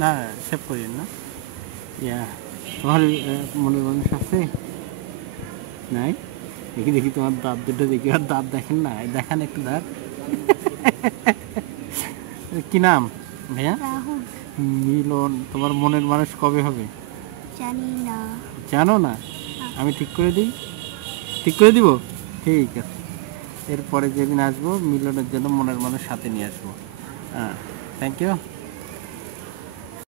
না সেভ করি না। ইয়া তোমার মনের মানুষ আছে নাই? দেখি দেখি তোমার দাঁত দুটো দেখি, আর দাঁত দেখেন না, দেখান একটু দাঁত। কি নাম ভাইয়া? রাহুল। মিলন। তোমার মনের মানুষ কবে হবে? জানি না। জানো না? আমি ঠিক করে দিই, ঠিক করে দিব। ঠিক আছে, এরপরে যেদিন আসবো মিলনের জন্য মনের মানুষ সাথে নিয়ে আসবো। হ্যাঁ, থ্যাংক ইউ।